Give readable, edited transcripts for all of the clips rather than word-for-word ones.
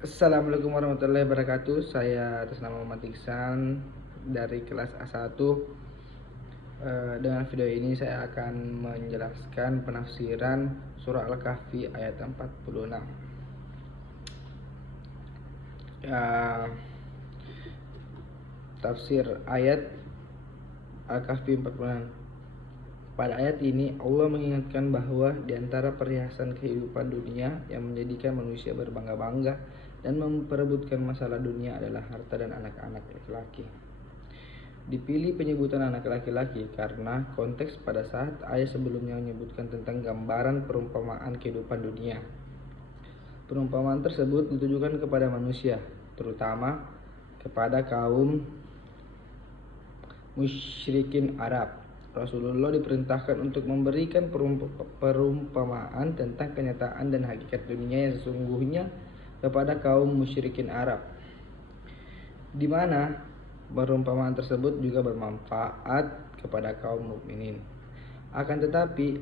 Assalamualaikum warahmatullahi wabarakatuh. Saya atas nama Muhammad Iksan dari kelas A1. Dengan video ini saya akan menjelaskan penafsiran surah Al-Kahfi ayat 46. Tafsir ayat Al-Kahfi 46. Pada ayat ini Allah mengingatkan bahwa di antara perhiasan kehidupan dunia yang menjadikan manusia berbangga-bangga dan memperebutkan masalah dunia adalah harta dan anak-anak laki-laki. Dipilih penyebutan anak laki-laki karena konteks pada saat ayat sebelumnya menyebutkan tentang gambaran perumpamaan kehidupan dunia. Perumpamaan tersebut ditujukan kepada manusia, terutama kepada kaum musyrikin Arab. Rasulullah diperintahkan untuk memberikan perumpamaan tentang kenyataan dan hakikat dunia yang sesungguhnya kepada kaum musyrikin Arab, di mana perumpamaan tersebut juga bermanfaat kepada kaum mukminin. Akan tetapi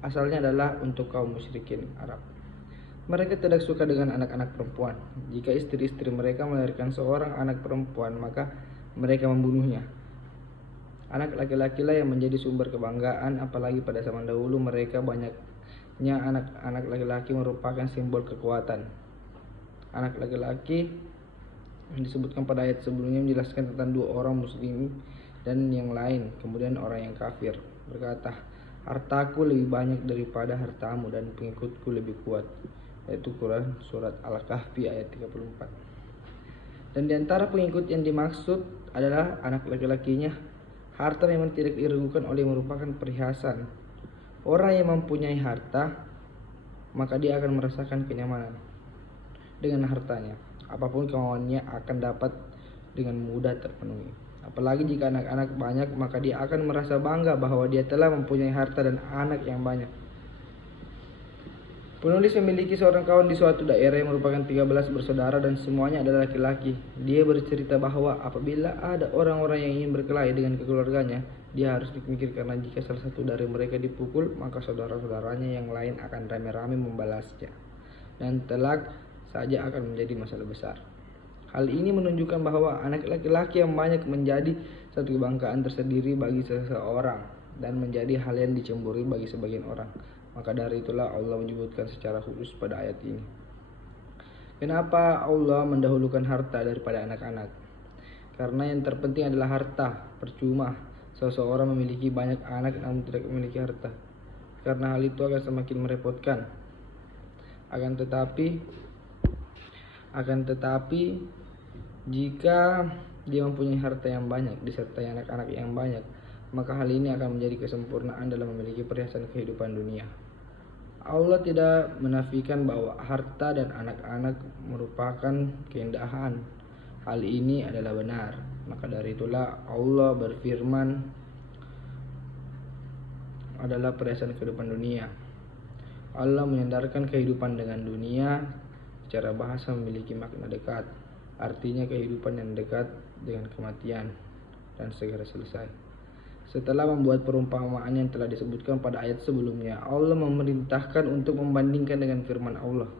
asalnya adalah untuk kaum musyrikin Arab. Mereka tidak suka dengan anak-anak perempuan. Jika istri-istri mereka melahirkan seorang anak perempuan, maka mereka membunuhnya. Anak laki-laki lah yang menjadi sumber kebanggaan, apalagi pada zaman dahulu mereka banyaknya anak-anak laki-laki merupakan simbol kekuatan. Anak laki-laki yang disebutkan pada ayat sebelumnya menjelaskan tentang dua orang muslim dan yang lain. Kemudian orang yang kafir berkata, "Hartaku lebih banyak daripada hartamu dan pengikutku lebih kuat." Yaitu Quran surat Al-Kahfi ayat 34. Dan di antara pengikut yang dimaksud adalah anak laki-lakinya. Harta memang tidak diragukan oleh merupakan perhiasan. Orang yang mempunyai harta, maka dia akan merasakan kenyamanan dengan hartanya. Apapun kemauannya akan dapat dengan mudah terpenuhi. Apalagi jika anak-anak banyak, maka dia akan merasa bangga bahwa dia telah mempunyai harta dan anak yang banyak. Penulis memiliki seorang kawan di suatu daerah yang merupakan 13 bersaudara dan semuanya adalah laki-laki. Dia bercerita bahwa apabila ada orang-orang yang ingin berkelahi dengan keluarganya, dia harus dipikir karena jika salah satu dari mereka dipukul, maka saudara-saudaranya yang lain akan rame-rame membalasnya. Dan telak saja akan menjadi masalah besar. Hal ini menunjukkan bahwa anak laki-laki yang banyak menjadi satu kebanggaan tersendiri bagi seseorang dan menjadi hal yang dicemburi bagi sebagian orang. Maka dari itulah Allah menyebutkan secara khusus pada ayat ini. Kenapa Allah mendahulukan harta daripada anak-anak? Karena yang terpenting adalah harta. Percuma seseorang memiliki banyak anak namun tidak memiliki harta, karena hal itu akan semakin merepotkan. Akan tetapi jika dia mempunyai harta yang banyak disertai anak-anak yang banyak, maka hal ini akan menjadi kesempurnaan dalam memiliki perhiasan kehidupan dunia. Allah tidak menafikan bahwa harta dan anak-anak merupakan keindahan. Hal ini adalah benar. Maka dari itulah Allah berfirman adalah perhiasan kehidupan dunia. Allah menyandarkan kehidupan dengan dunia secara bahasa memiliki makna dekat. Artinya kehidupan yang dekat dengan kematian dan segera selesai. Setelah membuat perumpamaan yang telah disebutkan pada ayat sebelumnya, Allah memerintahkan untuk membandingkan dengan firman Allah.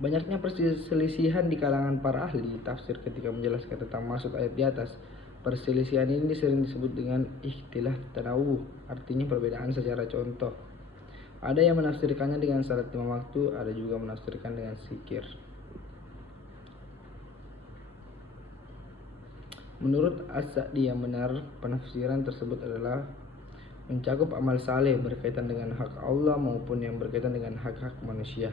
Banyaknya perselisihan di kalangan para ahli tafsir ketika menjelaskan tentang maksud ayat di atas. Perselisihan ini sering disebut dengan ikhtilaf tanawuh, artinya perbedaan secara contoh. Ada yang menafsirkannya dengan salat 5 waktu, ada juga menafsirkan dengan zikir. Menurut As-Sa'di yang benar, penafsiran tersebut adalah mencakup amal saleh berkaitan dengan hak Allah maupun yang berkaitan dengan hak-hak manusia.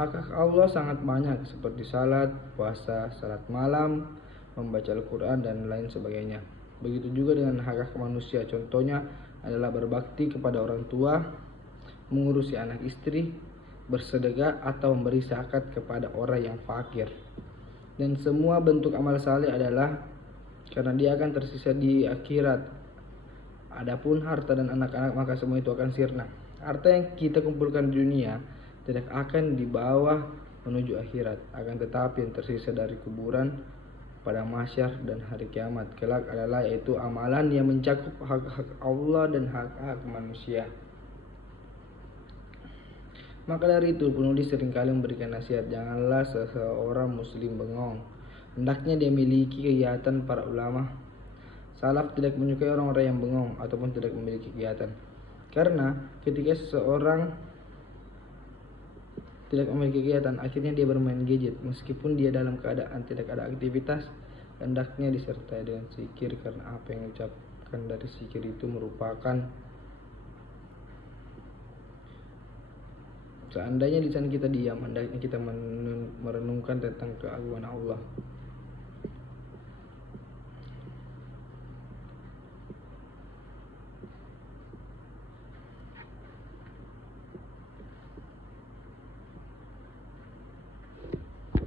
Hak-hak Allah sangat banyak seperti salat, puasa, salat malam, membaca Al-Quran dan lain sebagainya. Begitu juga dengan hak-hak manusia, contohnya adalah berbakti kepada orang tua, mengurusi anak istri, bersedekah atau memberi zakat kepada orang yang fakir. Dan semua bentuk amal saleh adalah karena dia akan tersisa di akhirat. Adapun harta dan anak-anak maka semua itu akan sirna. Harta yang kita kumpulkan di dunia tidak akan dibawa menuju akhirat, akan tetapi yang tersisa dari kuburan pada mahsyar dan hari kiamat kelak adalah yaitu amalan yang mencakup hak-hak Allah dan hak-hak manusia. Maka dari itu penulis seringkali memberikan nasihat, janganlah seseorang muslim bengong. Hendaknya dia memiliki kegiatan. Para ulama salaf tidak menyukai orang-orang yang bengong ataupun tidak memiliki kegiatan. Karena ketika seseorang tidak memiliki kegiatan, akhirnya dia bermain gadget. Meskipun dia dalam keadaan tidak ada aktivitas, hendaknya disertai dengan zikir, karena apa yang diucapkan dari zikir itu merupakan, seandainya di sana kita diam, hendaknya kita merenungkan tentang keagungan Allah.